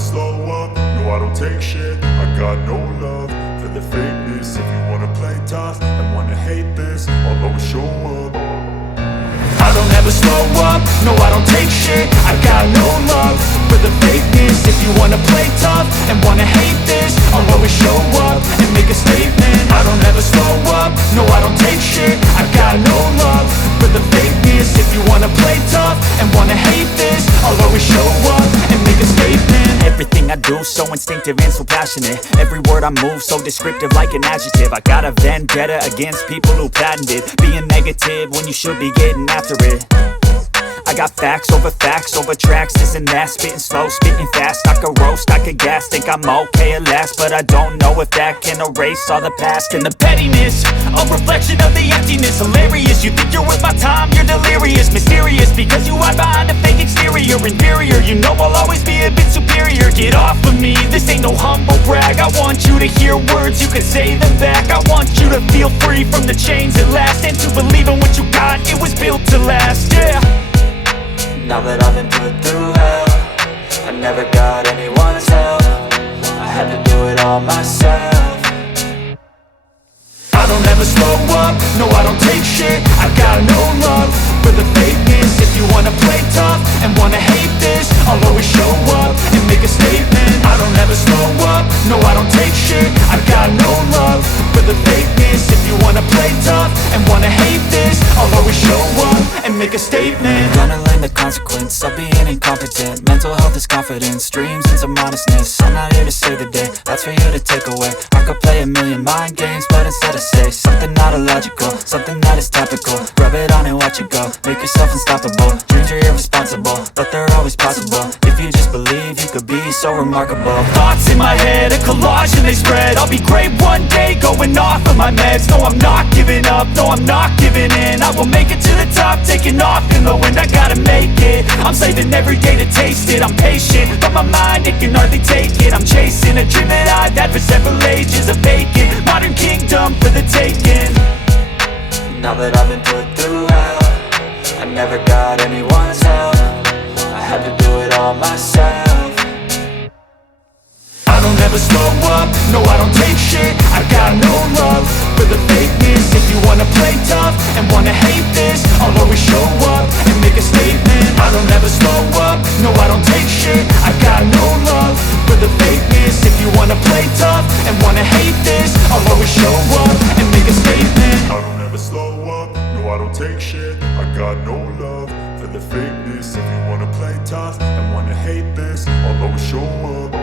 slow up, no I don't take shit. I got no love for the fakeness. If you wanna play tough and wanna hate this, I'll always show up. I don't ever slow up, no I don't take shit. I got no love for the fakeness. If you wanna play tough and wanna hate this, I'll always show up and make a statement. I don't ever slow up, no I don't take shit. I got no love for the fakeness. If you wanna play tough and wanna hate this, I'll always show up and make a statement. Everything I do so instinctive and so passionate. Every word I move so descriptive like an adjective. I got a vendetta against people who patented being negative when you should be getting after it. I got facts over tracks, this and that. Spitting slow, spitting fast, I could roast, I could gas. Think I'm okay at last, but I don't know if that can erase all the past. And the pettiness, a reflection of the emptiness. Hilarious, you think you're worth my time, you're delirious. Mysterious, because you hide behind a fake exterior. Inferior, you know I'll always be a bit superior. Get off of me, this ain't no humble brag. I want you to hear words, you can say them back. I want you to feel free from the chains at last, and to believe in what you got, it was built to last, yeah. Now that I've been put through hell, I never got anyone's help. I had to do it all myself. I don't ever slow up, no I don't take shit. I got no love for the fakeness. If you wanna play tough and wanna hate this, I'll always show up and make a statement. I don't ever slow up, no I don't take shit. I got no love for the fakeness. If you wanna play tough and wanna hate this, I'll always show up and make a statement. Gonna learn the consequence of being incompetent. Mental health is confidence, dreams and some modestness. I'm not here to save the day, that's for you to take away. I could play a million mind games, but instead I say something not illogical, something that is topical. Rub it on and watch it go, make yourself unstoppable. Dreams are irresponsible, but they're always possible. If you just believe, you could be so remarkable. Thoughts in my head, a collage and they spread. I'll be great one day, going off of my meds. No, I'm not giving up, no, I'm not giving in. I will make it to the top, taking off in the wind. I gotta make it, I'm saving every day to taste it. I'm patient, but my mind, it can hardly take it. I'm chasing a dream that I've had for several ages. A vacant, modern kingdom for the taking. Now that I've been put through hell, I never got anyone's help. I had to do it all myself. I don't ever slow up, no I don't take shit. I got no love for the fakeness. If you wanna play tough and wanna hate this, I'll always show up and make a statement. I don't ever slow up, no I don't take shit. I got no love for the fakeness. If you wanna play tough and wanna hate this, I'll always show up and make a statement. I don't ever slow up, no I don't take shit. I got no love for the fakeness. If you wanna play tough and wanna hate this, I'll always show up.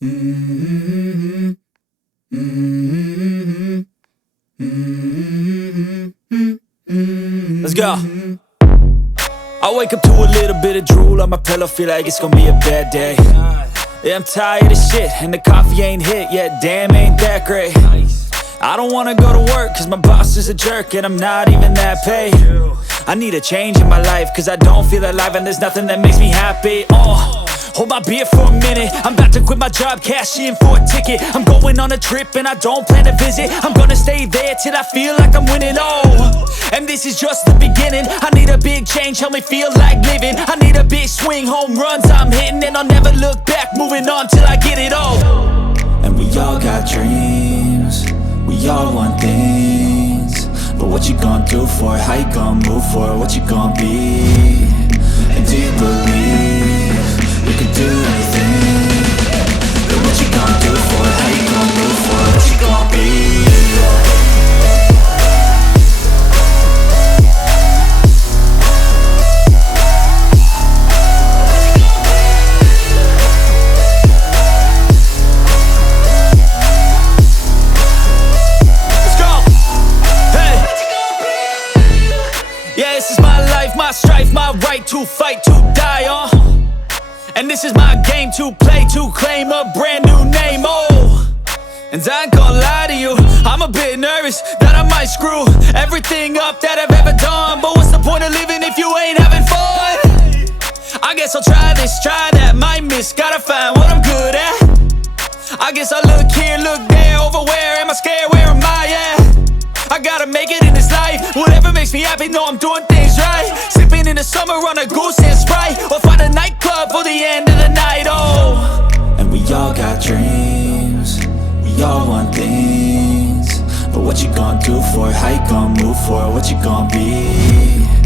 Mm-hmm. Mm-hmm. Mm-hmm. Let's go. I wake up to a little bit of drool on my pillow, feel like it's gonna be a bad day. Yeah, I'm tired of shit, and the coffee ain't hit yet, damn, ain't that great. I don't wanna go to work, cause my boss is a jerk, and I'm not even that paid. I need a change in my life, cause I don't feel alive, and there's nothing that makes me happy. Hold my beer for a minute, I'm about to quit my job, cash in for a ticket. I'm going on a trip and I don't plan to visit. I'm gonna stay there till I feel like I'm winning, and this is just the beginning. I need a big change, help me feel like living. I need a big swing, home runs I'm hitting, and I'll never look back, moving on till I get it all. And we all got dreams, we all want things, but what you gonna do for it? How you gonna move for it? What you gonna be? And do you believe you can do anything? But what you gonna do for it? How you gonna move for it? What you gonna be? My strife, my right to fight, to die on. And this is my game to play, to claim a brand new name, And I ain't gonna lie to you, I'm a bit nervous that I might screw everything up that I've ever done. But what's the point of living if you ain't having fun? I guess I'll try this, try that, might miss, gotta find what I'm good at. I guess I look here, look there, over where am I scared, where am I at? I gotta make it in this life, whatever makes me happy, know I'm doing things right. Sipping in the summer on a goose and Sprite, or find a nightclub for the end of the night, And we all got dreams, we all want things, but what you gonna do for it? How you gonna move for it? What you gonna be?